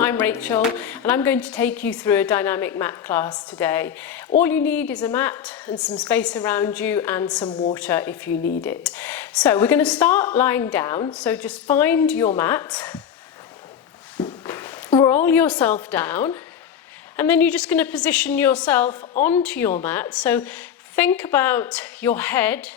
I'm Rachel and I'm going to take you through a dynamic mat class today. All you need is a mat and some space around you and some water if you need it. So we're going to start lying down, so just find your mat, roll yourself down, and then you're just going to position yourself onto your mat. So think about your head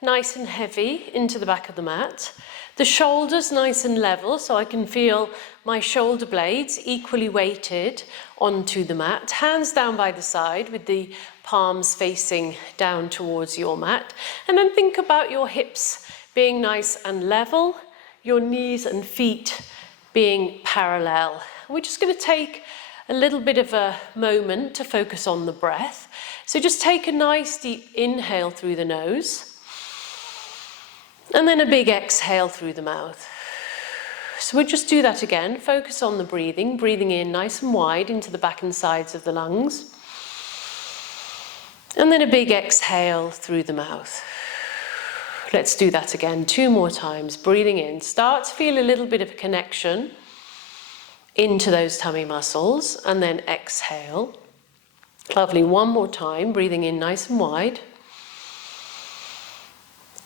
nice and heavy into the back of the mat. The shoulders nice and level, so I can feel my shoulder blades equally weighted onto the mat. Hands down by the side with the palms facing down towards your mat. And then think about your hips being nice and level, your knees and feet being parallel. We're just going to take a little bit of a moment to focus on the breath. So just take a nice deep inhale through the nose. And then a big exhale through the mouth. So we'll just do that again. Focus on the breathing, breathing in nice and wide into the back and sides of the lungs. And then a big exhale through the mouth. Let's do that again 2 more times. Breathing in. Start to feel a little bit of a connection into those tummy muscles. And then exhale. Lovely. 1 more time. Breathing in nice and wide.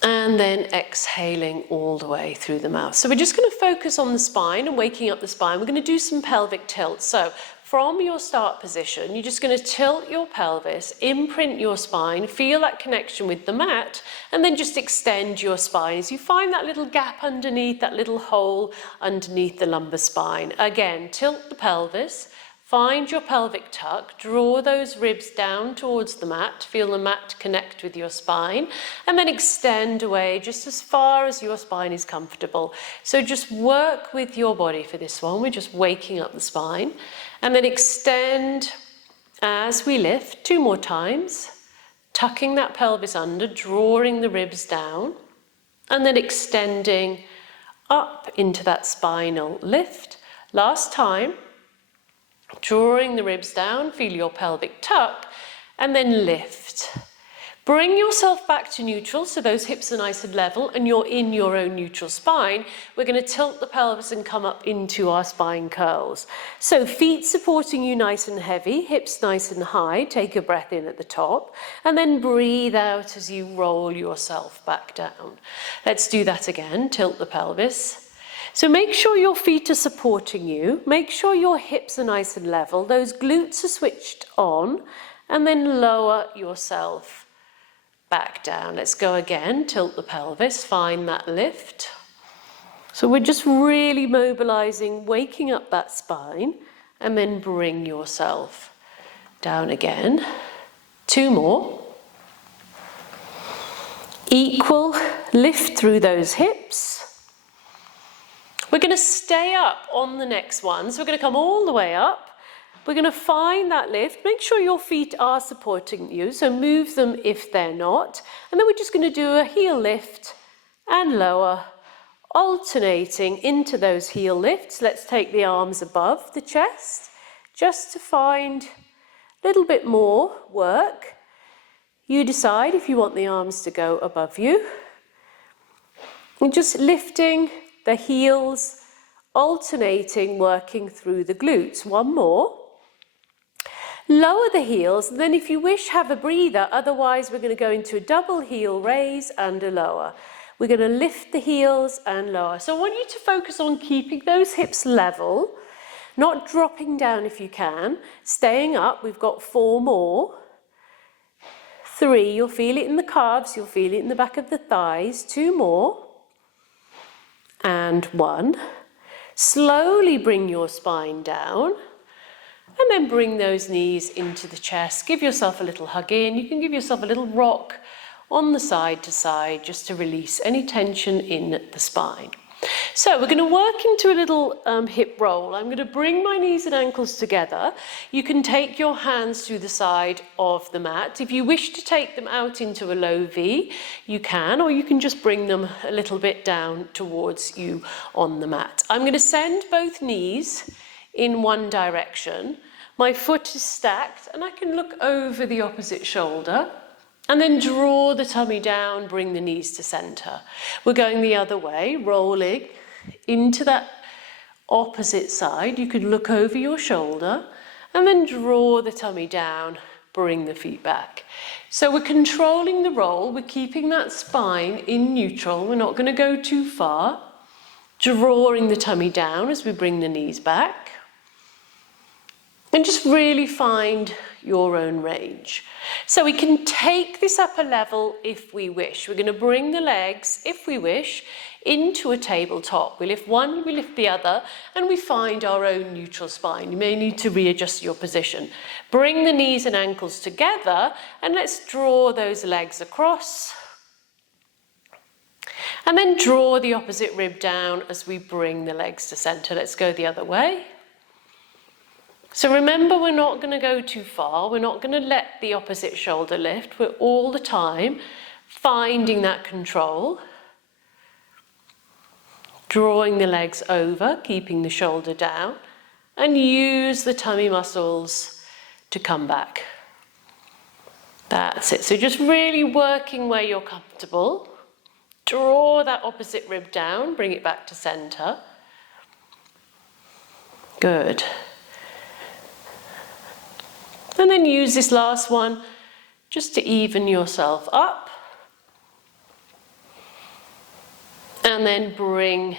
And then exhaling all the way through the mouth. So we're just going to focus on the spine and waking up the spine. We're going to do some pelvic tilts. So from your start position, you're just going to tilt your pelvis, imprint your spine, feel that connection with the mat, and then just extend your spine as you find that little gap underneath, that little hole underneath the lumbar spine. Again, tilt the pelvis. Find your pelvic tuck, draw those ribs down towards the mat, feel the mat connect with your spine, and then extend away just as far as your spine is comfortable. So just work with your body for this one. We're just waking up the spine, and then extend as we lift 2 more times, tucking that pelvis under, drawing the ribs down, and then extending up into that spinal lift. Last time. Drawing the ribs down, feel your pelvic tuck, and then lift. Bring yourself back to neutral, so those hips are nice and level, and you're in your own neutral spine. We're going to tilt the pelvis and come up into our spine curls. So feet supporting you nice and heavy, hips nice and high. Take a breath in at the top, and then breathe out as you roll yourself back down. Let's do that again. Tilt the pelvis. So make sure your feet are supporting you, make sure your hips are nice and level, those glutes are switched on, and then lower yourself back down. Let's go again, tilt the pelvis, find that lift. So we're just really mobilizing, waking up that spine, and then bring yourself down again. 2 more. Equal lift through those hips. We're going to stay up on the next one. So we're going to come all the way up. We're going to find that lift. Make sure your feet are supporting you. So move them if they're not. And then we're just going to do a heel lift and lower, alternating into those heel lifts. Let's take the arms above the chest just to find a little bit more work. You decide if you want the arms to go above you. And just lifting the heels, alternating, working through the glutes. 1 more. Lower the heels, and then if you wish, have a breather. Otherwise, we're going to go into a double heel raise and a lower. We're going to lift the heels and lower. So I want you to focus on keeping those hips level, not dropping down if you can, staying up. We've got 4 more. 3, you'll feel it in the calves, you'll feel it in the back of the thighs. 2 more. And 1. Slowly bring your spine down, and then bring those knees into the chest. Give yourself a little hug in. You can give yourself a little rock on the side to side just to release any tension in the spine. So we're going to work into a little hip roll. I'm going to bring my knees and ankles together. You can take your hands to the side of the mat. If you wish to take them out into a low V, you can, or you can just bring them a little bit down towards you on the mat. I'm going to send both knees in one direction. My foot is stacked, and I can look over the opposite shoulder. And then draw the tummy down, bring the knees to center. We're going the other way, rolling into that Opposite side, you could look over your shoulder and then draw the tummy down, bring the feet back. So we're controlling the roll, we're keeping that spine in neutral, we're not going to go too far. Drawing the tummy down as we bring the knees back. And just really find your own range. So we can take this up a level if we wish. We're going to bring the legs, if we wish, into a tabletop. We lift one, we lift the other, and we find our own neutral spine. You may need to readjust your position. Bring the knees and ankles together, and let's draw those legs across. And then draw the opposite rib down as we bring the legs to center. Let's go the other way. So remember, we're not going to go too far. We're not going to let the opposite shoulder lift. We're all the time finding that control. Drawing the legs over, keeping the shoulder down, and use the tummy muscles to come back. That's it. So just really working where you're comfortable. Draw that opposite rib down, bring it back to center. Good. And then use this last one just to even yourself up. And then bring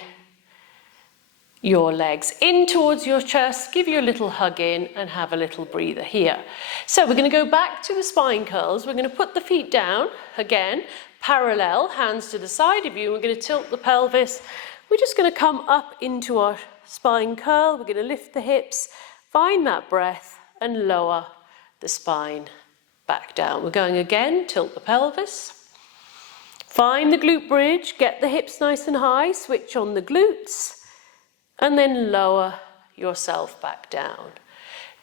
your legs in towards your chest, give you a little hug in and have a little breather here. So we're going to go back to the spine curls. We're going to put the feet down again, parallel, hands to the side of you. We're going to tilt the pelvis. We're just going to come up into our spine curl. We're going to lift the hips, find that breath and lower the spine back down. We're going again, tilt the pelvis. Find the glute bridge, get the hips nice and high, switch on the glutes, and then lower yourself back down.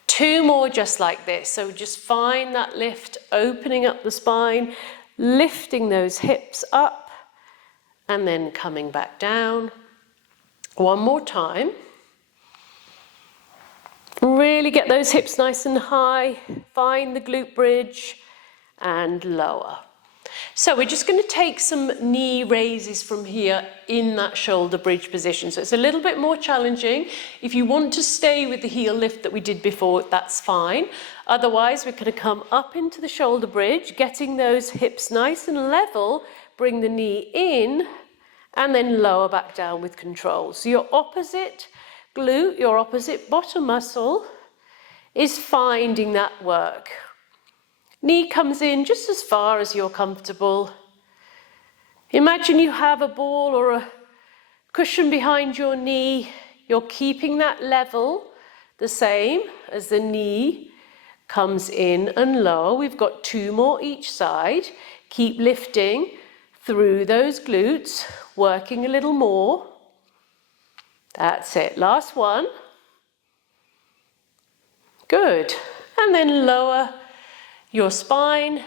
2 more just like this. So just find that lift, opening up the spine, lifting those hips up, and then coming back down. 1 more time. Really get those hips nice and high, find the glute bridge, and lower. So we're just going to take some knee raises from here in that shoulder bridge position. So it's a little bit more challenging. If you want to stay with the heel lift that we did before, that's fine. Otherwise, we're going to come up into the shoulder bridge, getting those hips nice and level, bring the knee in, and then lower back down with control. So your opposite glute, your opposite bottom muscle, is finding that work. Knee comes in just as far as you're comfortable. Imagine you have a ball or a cushion behind your knee. You're keeping that level the same as the knee comes in and lower. We've got 2 more each side. Keep lifting through those glutes, working a little more. That's it. Last one. Good. And then lower your spine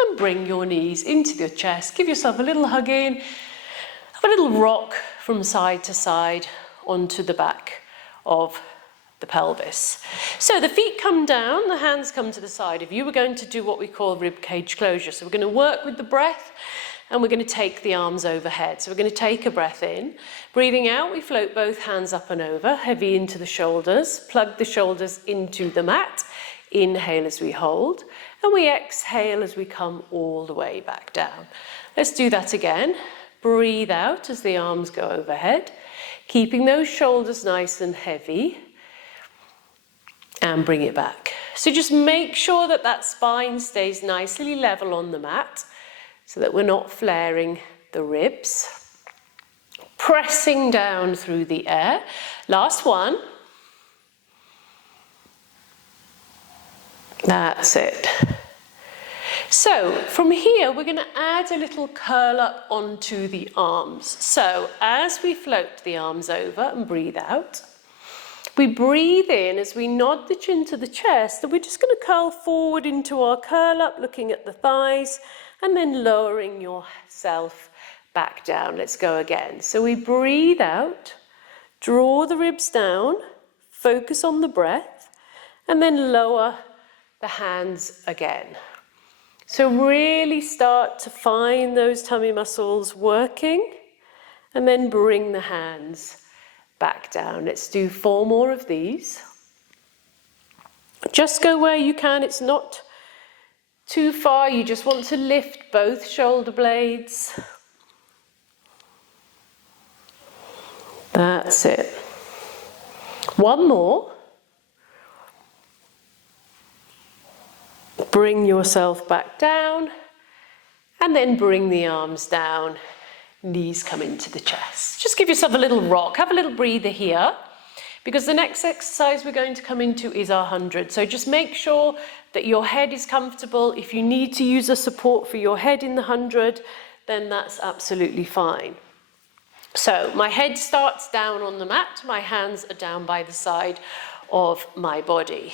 and bring your knees into your chest. Give yourself a little hug in. Have a little rock from side to side onto the back of the pelvis. So the feet come down, the hands come to the side of you. We're going to do what we call rib cage closure. So we're going to work with the breath and we're going to take the arms overhead. So we're going to take a breath in. Breathing out, we float both hands up and over, heavy into the shoulders. Plug the shoulders into the mat. Inhale as we hold, and we exhale as we come all the way back down. Let's do that again. Breathe out as the arms go overhead, keeping those shoulders nice and heavy, and bring it back. So just make sure that that spine stays nicely level on the mat so that we're not flaring the ribs. Pressing down through the air. Last one. That's it. So from here, we're going to add a little curl up onto the arms. So as we float the arms over and breathe out, we breathe in as we nod the chin to the chest, and we're just going to curl forward into our curl up, looking at the thighs, and then lowering yourself back down. Let's go again. So we breathe out, draw the ribs down, focus on the breath, and then lower the hands again. So really start to find those tummy muscles working, and then bring the hands back down. Let's do 4 more of these. Just go where you can. It's not too far. You just want to lift both shoulder blades. That's it. 1 more. Bring yourself back down, and then bring the arms down. Knees come into the chest. Just give yourself a little rock. Have a little breather here, because the next exercise we're going to come into is our 100. So just make sure that your head is comfortable. If you need to use a support for your head in the 100, then that's absolutely fine. So my head starts down on the mat. My hands are down by the side of my body.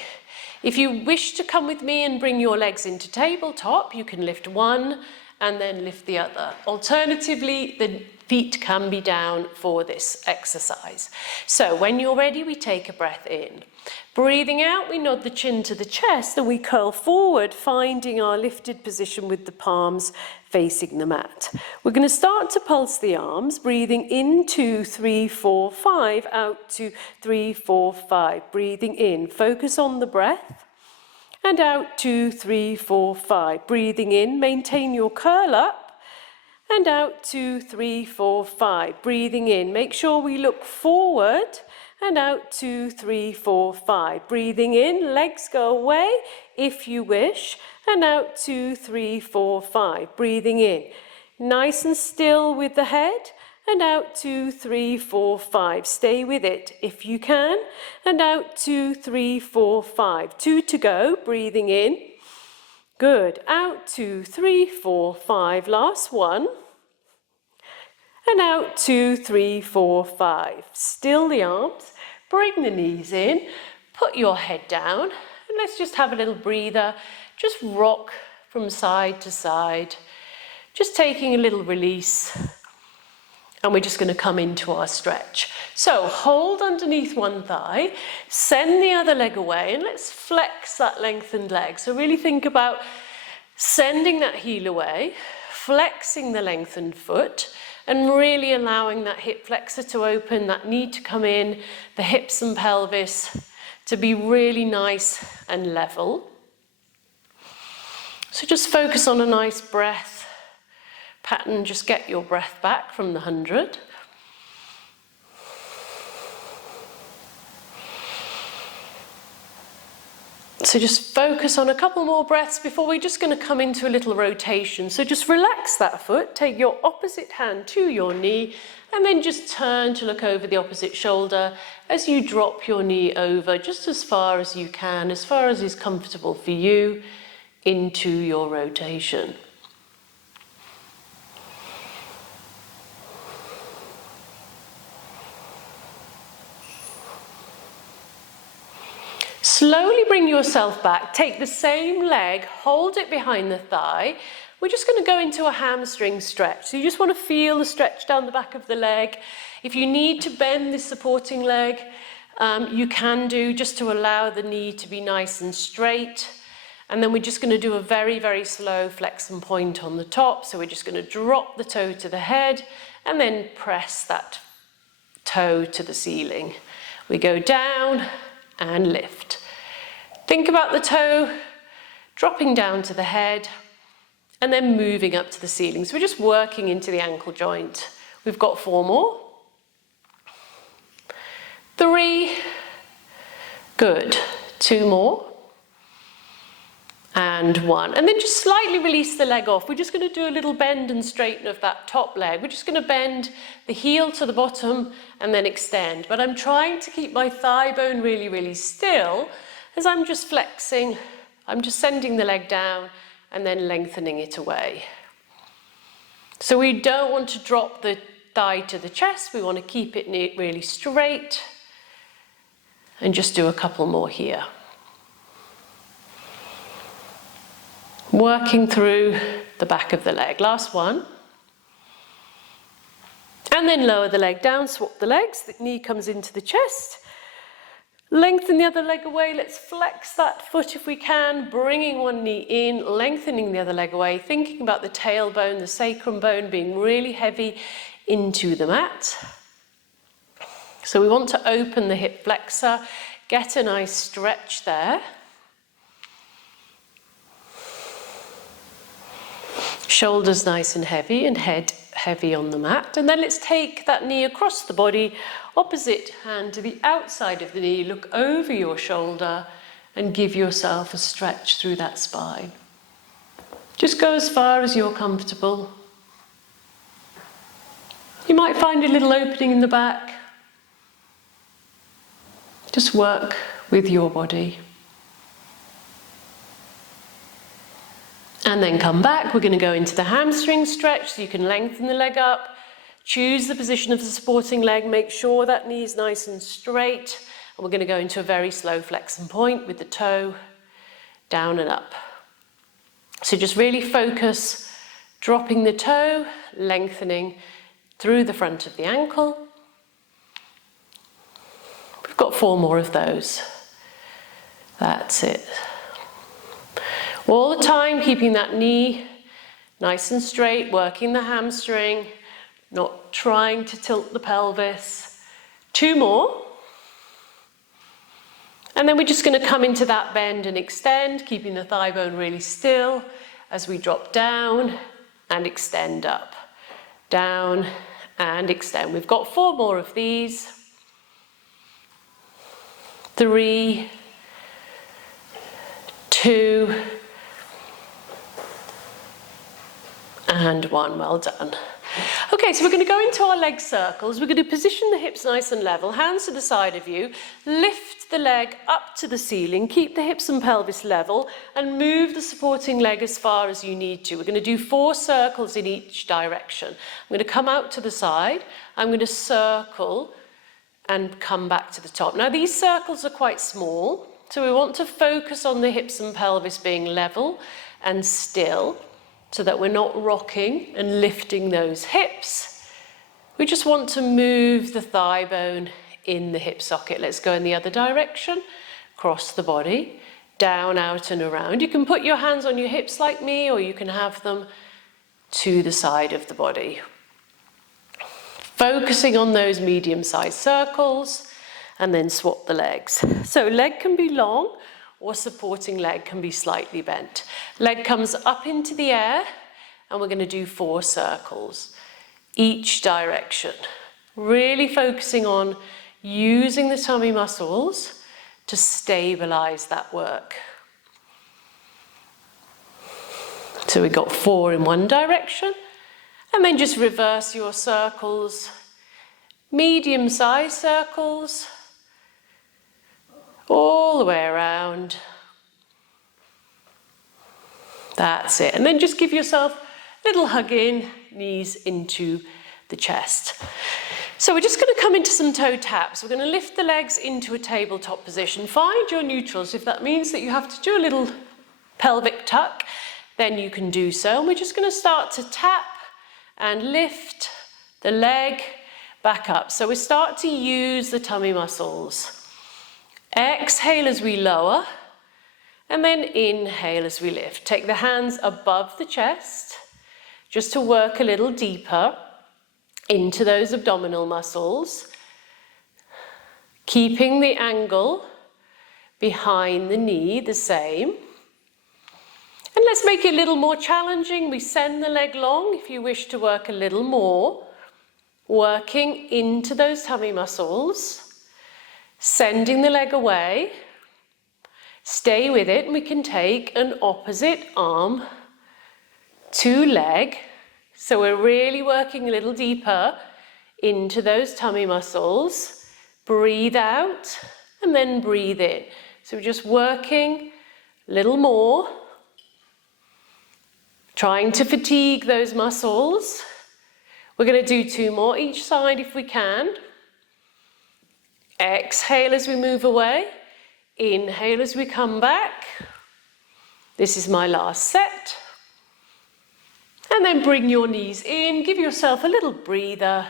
If you wish to come with me and bring your legs into tabletop, you can lift one and then lift the other. Alternatively, the feet can be down for this exercise. So when you're ready, we take a breath in. Breathing out, we nod the chin to the chest and we curl forward, finding our lifted position with the palms facing the mat. We're going to start to pulse the arms, breathing in 2, 3, 4, 5, out to 3, 4, 5. Breathing in, focus on the breath, and out 2, 3, 4, 5. Breathing in, maintain your curl up, and out 2, 3, 4, 5. Breathing in, make sure we look forward, and out 2, 3, 4, 5. Breathing in, legs go away if you wish, and out 2, 3, 4, 5. Breathing in, nice and still with the head, and out 2, 3, 4, 5. Stay with it if you can, and out 2, 3, 4, 5. 2 to go, breathing in. Good, out 2, 3, 4, 5. Last one. And out 2, 3, 4, 5. Still the arms, bring the knees in, put your head down, and let's just have a little breather. Just rock from side to side, just taking a little release. And we're just going to come into our stretch. So hold underneath one thigh, send the other leg away, and let's flex that lengthened leg. So really think about sending that heel away, flexing the lengthened foot, and really allowing that hip flexor to open, that knee to come in, the hips and pelvis to be really nice and level. So just focus on a nice breath pattern. Just get your breath back from the 100. So just focus on a couple more breaths before we're just going to come into a little rotation. So just relax that foot, take your opposite hand to your knee, and then just turn to look over the opposite shoulder as you drop your knee over just as far as you can, as far as is comfortable for you, into your rotation. Slowly bring yourself back, take the same leg, hold it behind the thigh. We're just going to go into a hamstring stretch. So you just want to feel the stretch down the back of the leg. If you need to bend the supporting leg, you can do, just to allow the knee to be nice and straight. And then we're just going to do a very, very slow flex and point on the top. So we're just going to drop the toe to the head and then press that toe to the ceiling. We go down and lift. Think about the toe dropping down to the head and then moving up to the ceiling. So we're just working into the ankle joint. We've got 4 more. 3. Good. 2 more. And 1. And then just slightly release the leg off. We're just going to do a little bend and straighten of that top leg. We're just going to bend the heel to the bottom and then extend. But I'm trying to keep my thigh bone really, really still as I'm just flexing. I'm just sending the leg down and then lengthening it away. So we don't want to drop the thigh to the chest. We want to keep it really straight. And just do a couple more here. Working through the back of the leg. Last one. And then lower the leg down, swap the legs. The knee comes into the chest. Lengthen the other leg away. Let's flex that foot if we can, bringing one knee in, lengthening the other leg away, thinking about the tailbone, the sacrum bone being really heavy into the mat. So we want to open the hip flexor, get a nice stretch there. Shoulders nice and head heavy on the mat. And then let's take that knee across the body, opposite hand to the outside of the knee, look over your shoulder and give yourself a stretch through that spine. Just go as far as you're comfortable. You might find a little opening in the back. Just work with your body. And then come back. We're going to go into the hamstring stretch, so you can lengthen the leg up. Choose the position of the supporting leg. Make sure that knee is nice and straight. And we're going to go into a very slow flex and point with the toe down and up. So just really focus, dropping the toe, lengthening through the front of the ankle. We've got 4 more of those. That's it. All the time, keeping that knee nice and straight, working the hamstring, not trying to tilt the pelvis. 2 more. And then we're just going to come into that bend and extend, keeping the thigh bone really still as we drop down and extend up. Down and extend. We've got 4 more of these. 3, 2, and 1. Well done. Okay, so we're going to go into our leg circles. We're going to position the hips nice and level, hands to the side of you, lift the leg up to the ceiling, keep the hips and pelvis level, and move the supporting leg as far as you need to. We're going to do 4 circles in each direction. I'm going to come out to the side, I'm going to circle and come back to the top. Now these circles are quite small, so we want to focus on the hips and pelvis being level and still, so that we're not rocking and lifting those hips. We just want to move the thigh bone in the hip socket. Let's go in the other direction, cross the body, down, out and around. You can put your hands on your hips like me, or you can have them to the side of the body. Focusing on those medium-sized circles, and then swap the legs. So leg can be long, or supporting leg can be slightly bent. Leg comes up into the air, and we're going to do 4 circles, each direction. Really focusing on using the tummy muscles to stabilize that work. So we got 4 in one direction, and then just reverse your circles, medium-sized circles, all the way around. That's it. And then just give yourself a little hug in, knees into the chest. So we're just going to come into some toe taps. We're going to lift the legs into a tabletop position. Find your neutrals. If that means that you have to do a little pelvic tuck, then you can do so. And we're just going to start to tap and lift the leg back up. So we start to use the tummy muscles. Exhale as we lower, and then inhale as we lift. Take the hands above the chest, just to work a little deeper into those abdominal muscles, keeping the angle behind the knee the same. And let's make it a little more challenging. We send the leg long if you wish to work a little more, working into those tummy muscles. Sending the leg away, stay with it, and we can take an opposite arm to leg. So we're really working a little deeper into those tummy muscles. Breathe out and then breathe in. So we're just working a little more, trying to fatigue those muscles. We're going to do 2 more each side if we can. Exhale as we move away, inhale as we come back. This is my last set. And then bring your knees in, give yourself a little breather,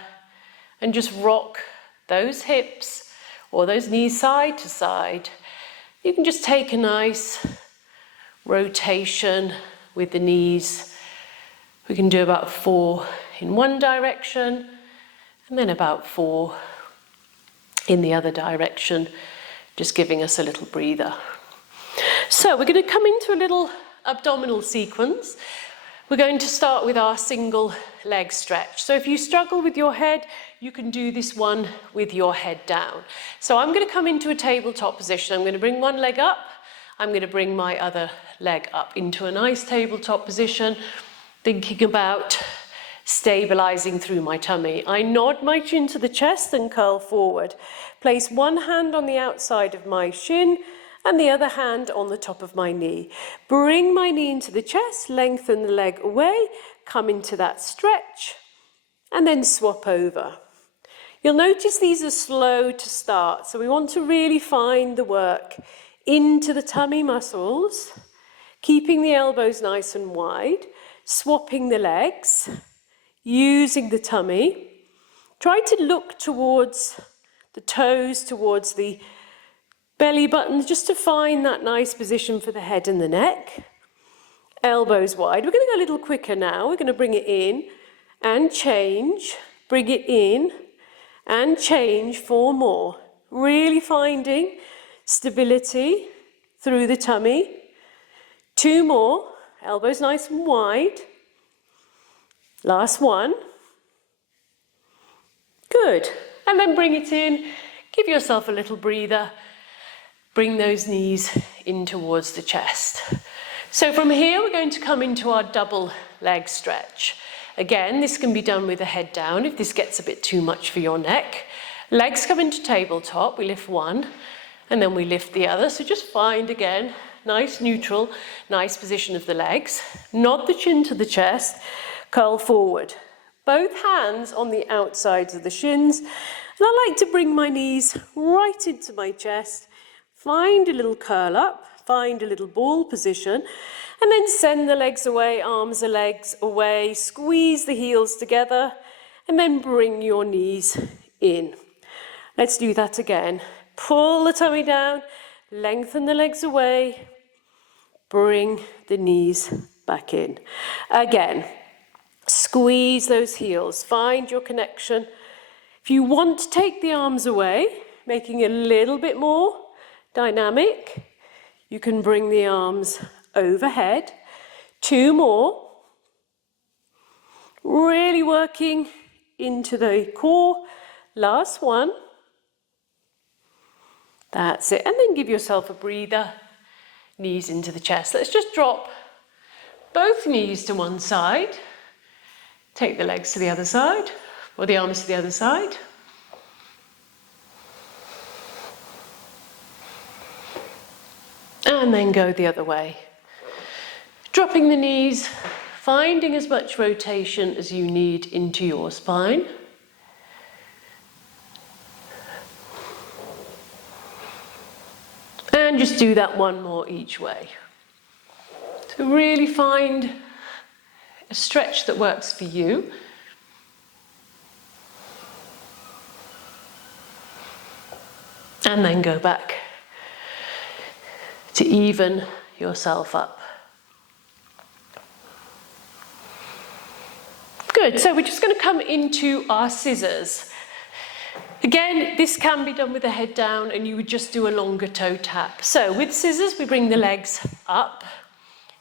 and just rock those hips or those knees side to side. You can just take a nice rotation with the knees. We can do about 4 in one direction, and then about 4 in the other direction, just giving us a little breather. So we're going to come into a little abdominal sequence. We're going to start with our single leg stretch. So if you struggle with your head, you can do this one with your head down. So I'm going to come into a tabletop position. I'm going to bring one leg up. I'm going to bring my other leg up into a nice tabletop position, thinking about stabilizing through my tummy. I nod my chin to the chest and curl forward. Place one hand on the outside of my shin and the other hand on the top of my knee. Bring my knee into the chest, lengthen the leg away, come into that stretch, and then swap over. You'll notice these are slow to start, so we want to really find the work into the tummy muscles, keeping the elbows nice and wide, swapping the legs, using the tummy. Try to look towards the toes, towards the belly button, just to find that nice position for the head and the neck. Elbows wide. We're going to go a little quicker now. We're going to bring it in and change. Bring it in and change. 4 more. Really finding stability through the tummy. 2 more. Elbows nice and wide. Last one. Good. And then bring it in. Give yourself a little breather. Bring those knees in towards the chest. So from here, we're going to come into our double leg stretch. Again, this can be done with the head down if this gets a bit too much for your neck. Legs come into tabletop. We lift one and then we lift the other. So just find, again, nice neutral, nice position of the legs. Nod the chin to the chest, curl forward. Both hands on the outsides of the shins. And I like to bring my knees right into my chest. Find a little curl up, find a little ball position, and then send the legs away, arms and legs away, squeeze the heels together, and then bring your knees in. Let's do that again. Pull the tummy down, lengthen the legs away, bring the knees back in. Again, squeeze those heels, find your connection. If you want to take the arms away, making it a little bit more dynamic, you can bring the arms overhead. 2 more. Really working into the core. Last one. That's it. And then give yourself a breather. Knees into the chest. Let's just drop both knees to one side. Take the legs to the other side, or the arms to the other side. And then go the other way. Dropping the knees, finding as much rotation as you need into your spine. And just do that one more each way. So really find a stretch that works for you. And then go back to even yourself up. Good, so we're just going to come into our scissors. Again, this can be done with the head down and you would just do a longer toe tap. So with scissors, we bring the legs up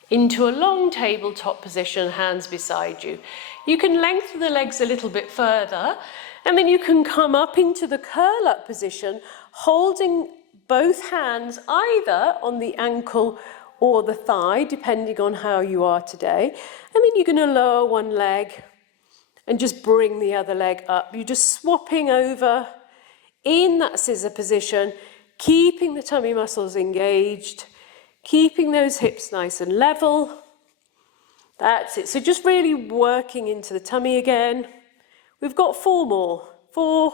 into a long tabletop position, hands beside you. You can lengthen the legs a little bit further and then you can come up into the curl up position, holding both hands either on the ankle or the thigh, depending on how you are today. And then you're going to lower one leg and just bring the other leg up. You're just swapping over in that scissor position, keeping the tummy muscles engaged, keeping those hips nice and level. That's it. So just really working into the tummy again. We've got 4 more. 4.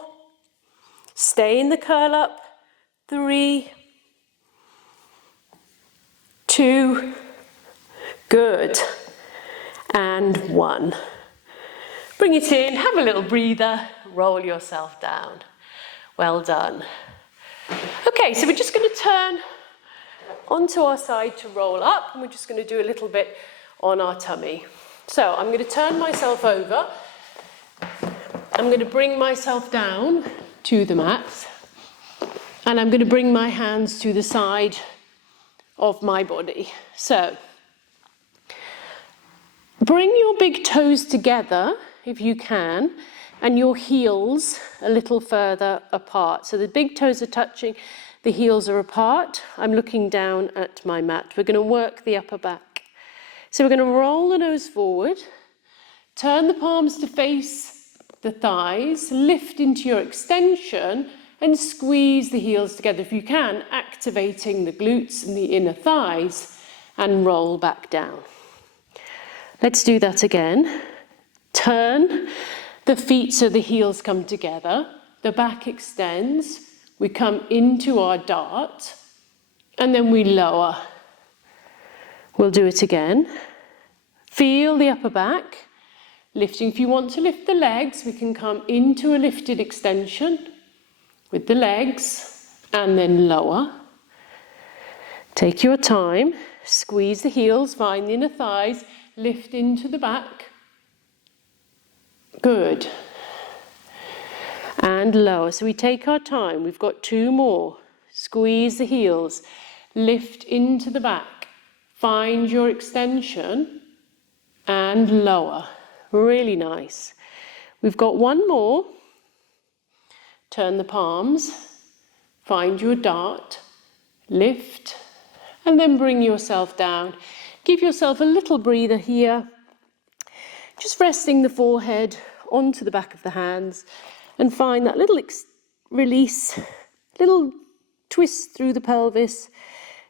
Stay in the curl up. 3, 2, good, and 1. Bring it in, have a little breather, roll yourself down. Well done. Okay, so we're just going to turn onto our side to roll up, and we're just going to do a little bit on our tummy. So I'm going to turn myself over. I'm going to bring myself down to the mat. And I'm going to bring my hands to the side of my body. So bring your big toes together if you can, and your heels a little further apart. So the big toes are touching, the heels are apart. I'm looking down at my mat. We're going to work the upper back. So we're going to roll the nose forward, turn the palms to face the thighs, lift into your extension, and squeeze the heels together if you can, activating the glutes and the inner thighs, and roll back down. Let's do that again. Turn the feet so the heels come together, the back extends, we come into our dart, and then we lower. We'll do it again. Feel the upper back, lifting. If you want to lift the legs, we can come into a lifted extension with the legs, and then lower. Take your time, squeeze the heels, find the inner thighs, lift into the back. Good. And lower. So we take our time. We've got 2 more. Squeeze the heels, lift into the back, find your extension, and lower. Really nice. We've got 1 more. Turn the palms, find your dart, lift, and then bring yourself down. Give yourself a little breather here, just resting the forehead onto the back of the hands, and find that little release, little twist through the pelvis,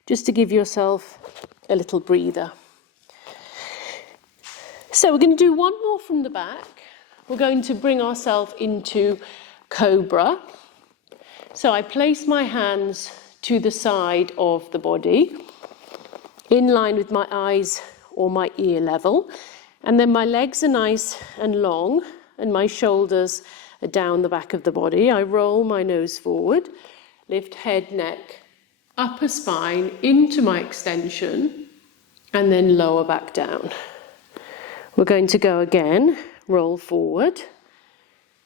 just to give yourself a little breather. So we're going to do 1 more from the back. We're going to bring ourselves into Cobra. So I place my hands to the side of the body, in line with my eyes or my ear level, and then my legs are nice and long, and my shoulders are down the back of the body. I roll my nose forward, lift head, neck, upper spine into my extension, and then lower back down. We're going to go again, roll forward,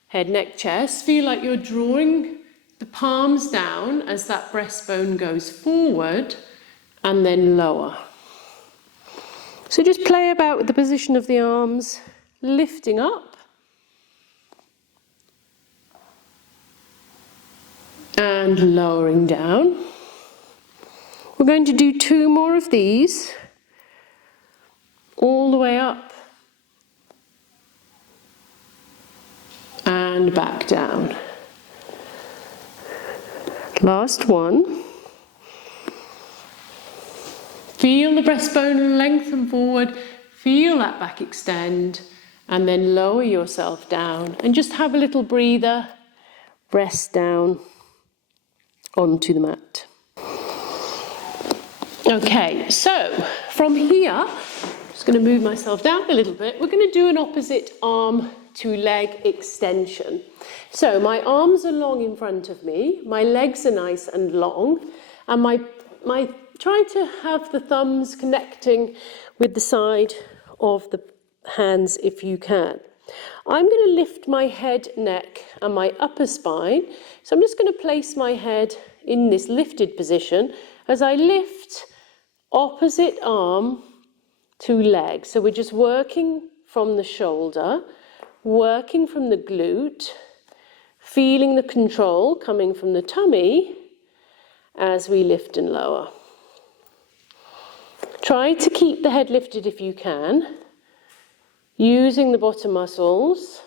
head, neck, chest. Feel like you're drawing the palms down as that breastbone goes forward, and then lower. So just play about with the position of the arms, lifting up, and lowering down. We're going to do 2 more of these, all the way up, and back down. Last one. Feel the breastbone lengthen forward, feel that back extend, and then lower yourself down. And just have a little breather, rest down onto the mat. Okay, so from here, I'm just going to move myself down a little bit. We're going to do an opposite arm to leg extension. So my arms are long in front of me, my legs are nice and long, and my try to have the thumbs connecting with the side of the hands if you can. I'm going to lift my head, neck, and my upper spine. So I'm just going to place my head in this lifted position as I lift opposite arm to leg. So we're just working from the shoulder, working from the glute, feeling the control coming from the tummy as we lift and lower. Try to keep the head lifted if you can, using the bottom muscles,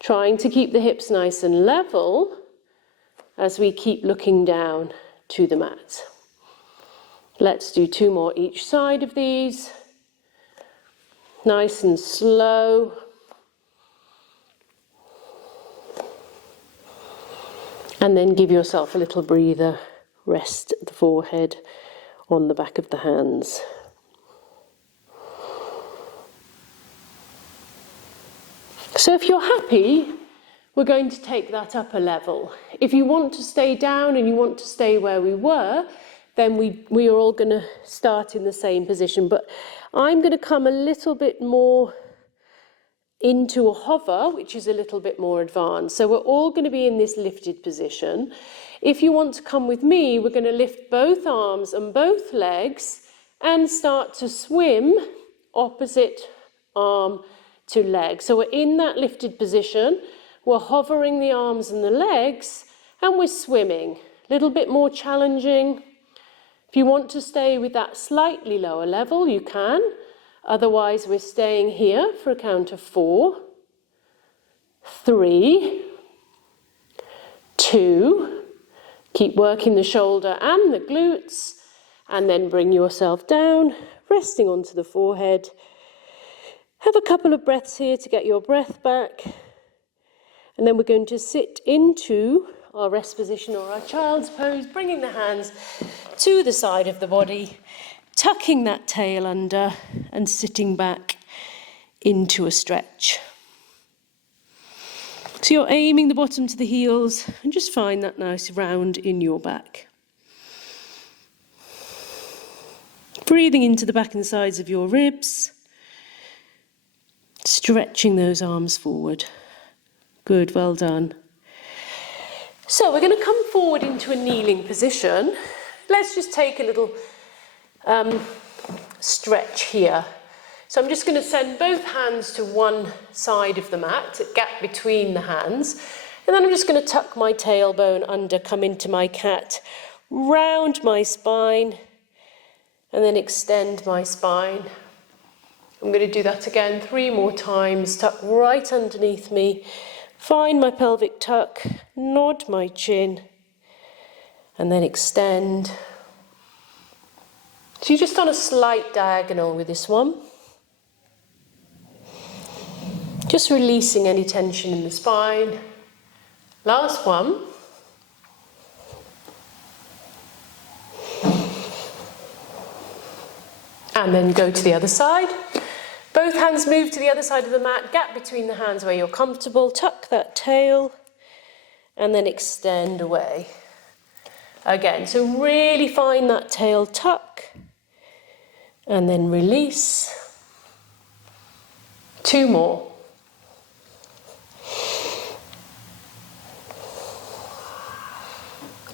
trying to keep the hips nice and level as we keep looking down to the mat. Let's do 2 more each side of these. Nice and slow. And then give yourself a little breather, rest the forehead on the back of the hands. So if you're happy, we're going to take that up a level. If you want to stay down and you want to stay where we were, then we are all going to start in the same position. But I'm going to come a little bit more into a hover, which is a little bit more advanced. So we're all going to be in this lifted position. If you want to come with me, we're going to lift both arms and both legs and start to swim opposite arm to leg. So we're in that lifted position, we're hovering the arms and the legs, and we're swimming. A little bit more challenging. If you want to stay with that slightly lower level, you can. Otherwise, we're staying here for a count of 4, 3, 2, keep working the shoulder and the glutes, and then bring yourself down, resting onto the forehead. Have a couple of breaths here to get your breath back, and then we're going to sit into our rest position or our child's pose, bringing the hands to the side of the body, tucking that tail under and sitting back into a stretch. So you're aiming the bottom to the heels and just find that nice round in your back. Breathing into the back and sides of your ribs, stretching those arms forward. Good, well done. So we're going to come forward into a kneeling position. Let's just take a little stretch here. So I'm just going to send both hands to one side of the mat, a gap between the hands, and then I'm just going to tuck my tailbone under, come into my cat, round my spine, and then extend my spine. I'm going to do that again 3 more times, tuck right underneath me, find my pelvic tuck, nod my chin, and then extend. So you're just on a slight diagonal with this one. Just releasing any tension in the spine. Last one. And then go to the other side. Both hands move to the other side of the mat, gap between the hands where you're comfortable, tuck that tail, and then extend away. Again, so really find that tail tuck, and then release. 2 more.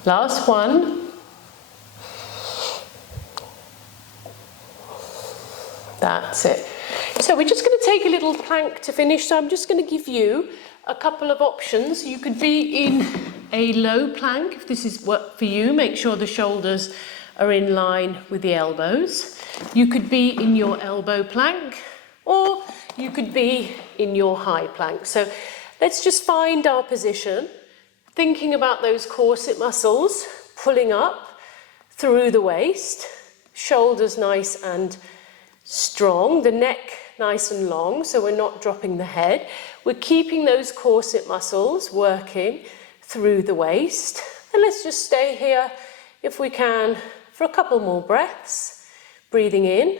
Last one. That's it. So we're just going to take a little plank to finish. So I'm just going to give you a couple of options. You could be in a low plank if this is what for you. Make sure the shoulders are in line with the elbows. You could be in your elbow plank, or you could be in your high plank. So let's just find our position, thinking about those corset muscles pulling up through the waist, shoulders nice and strong, the neck nice and long, so we're not dropping the head. We're keeping those corset muscles working through the waist. And let's just stay here, if we can, for a couple more breaths. Breathing in,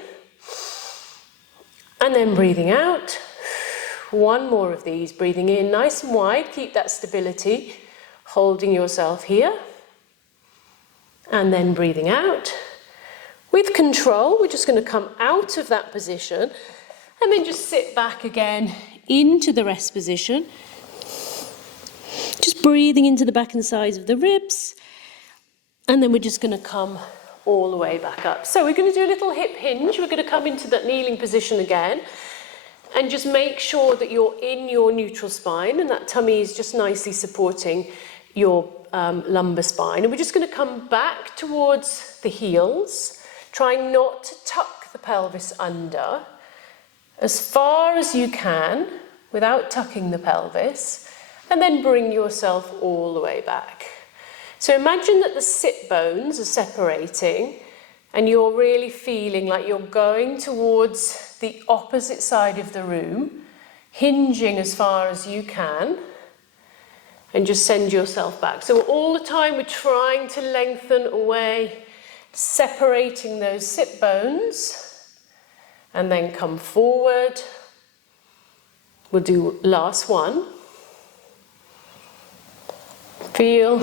and then breathing out. 1 more of these, breathing in nice and wide, keep that stability, holding yourself here. And then breathing out. With control, we're just going to come out of that position and then just sit back again into the rest position. Just breathing into the back and sides of the ribs. And then we're just going to come all the way back up. So we're going to do a little hip hinge. We're going to come into that kneeling position again. And just make sure that you're in your neutral spine and that tummy is just nicely supporting your lumbar spine. And we're just going to come back towards the heels, trying not to tuck the pelvis under as far as you can without tucking the pelvis, and then bring yourself all the way back. So imagine that the sit bones are separating and you're really feeling like you're going towards the opposite side of the room, hinging as far as you can, and just send yourself back. So all the time we're trying to lengthen away, separating those sit bones, and then come forward. We'll do last one. Feel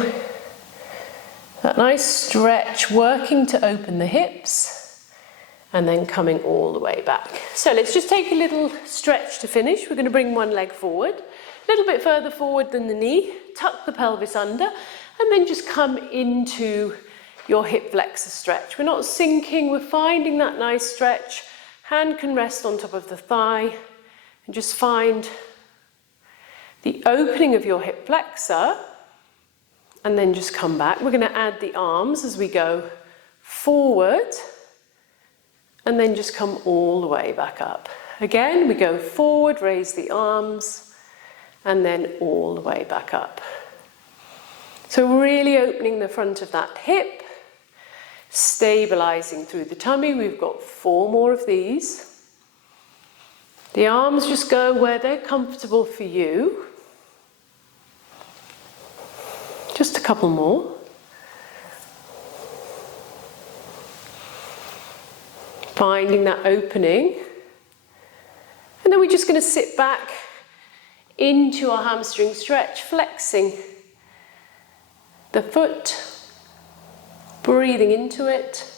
that nice stretch, working to open the hips, and then coming all the way back. So let's just take a little stretch to finish. We're going to bring one leg forward, a little bit further forward than the knee, tuck the pelvis under, and then just come into your hip flexor stretch. We're not sinking, we're finding that nice stretch. Hand can rest on top of the thigh, and just find the opening of your hip flexor, and then just come back. We're going to add the arms as we go forward, and then just come all the way back up. Again, we go forward, raise the arms, and then all the way back up. So really opening the front of that hip, stabilizing through the tummy. We've got 4 more of these. The arms just go where they're comfortable for you. Just a couple more. Finding that opening. And then we're just going to sit back into our hamstring stretch, flexing the foot, breathing into it.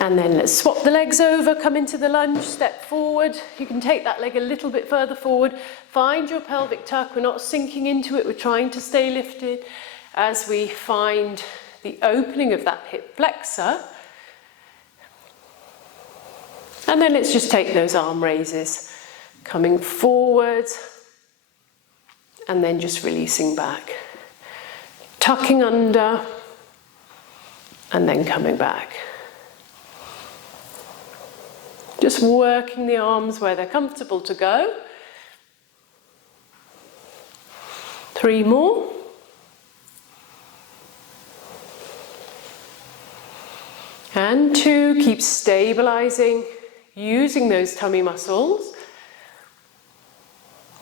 And then let's swap the legs over, come into the lunge, step forward. You can take that leg a little bit further forward. Find your pelvic tuck. We're not sinking into it. We're trying to stay lifted as we find the opening of that hip flexor. And then let's just take those arm raises, coming forward, and then just releasing back. Tucking under, and then coming back. Just working the arms where they're comfortable to go. 3 more. And 2, keep stabilizing, using those tummy muscles.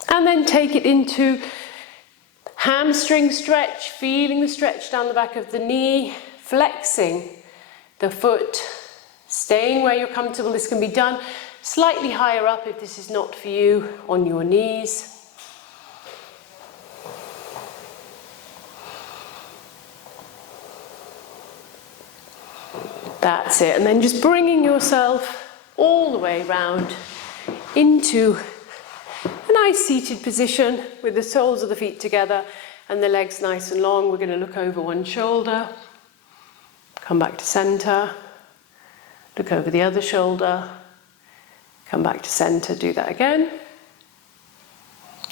And then take it into hamstring stretch, feeling the stretch down the back of the knee, flexing the foot, staying where you're comfortable. This can be done slightly higher up if this is not for you, on your knees. That's it. And then just bringing yourself all the way round into a nice seated position with the soles of the feet together and the legs nice and long. We're going to look over one shoulder, come back to center, look over the other shoulder, come back to center, do that again.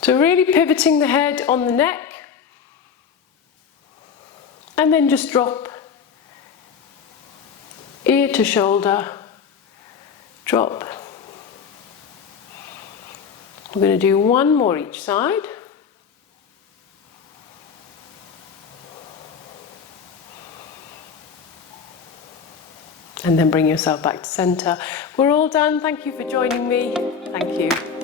So really pivoting the head on the neck, and then just drop ear to shoulder, drop. We're going to do 1 more each side. And then bring yourself back to center. We're all done. Thank you for joining me. Thank you.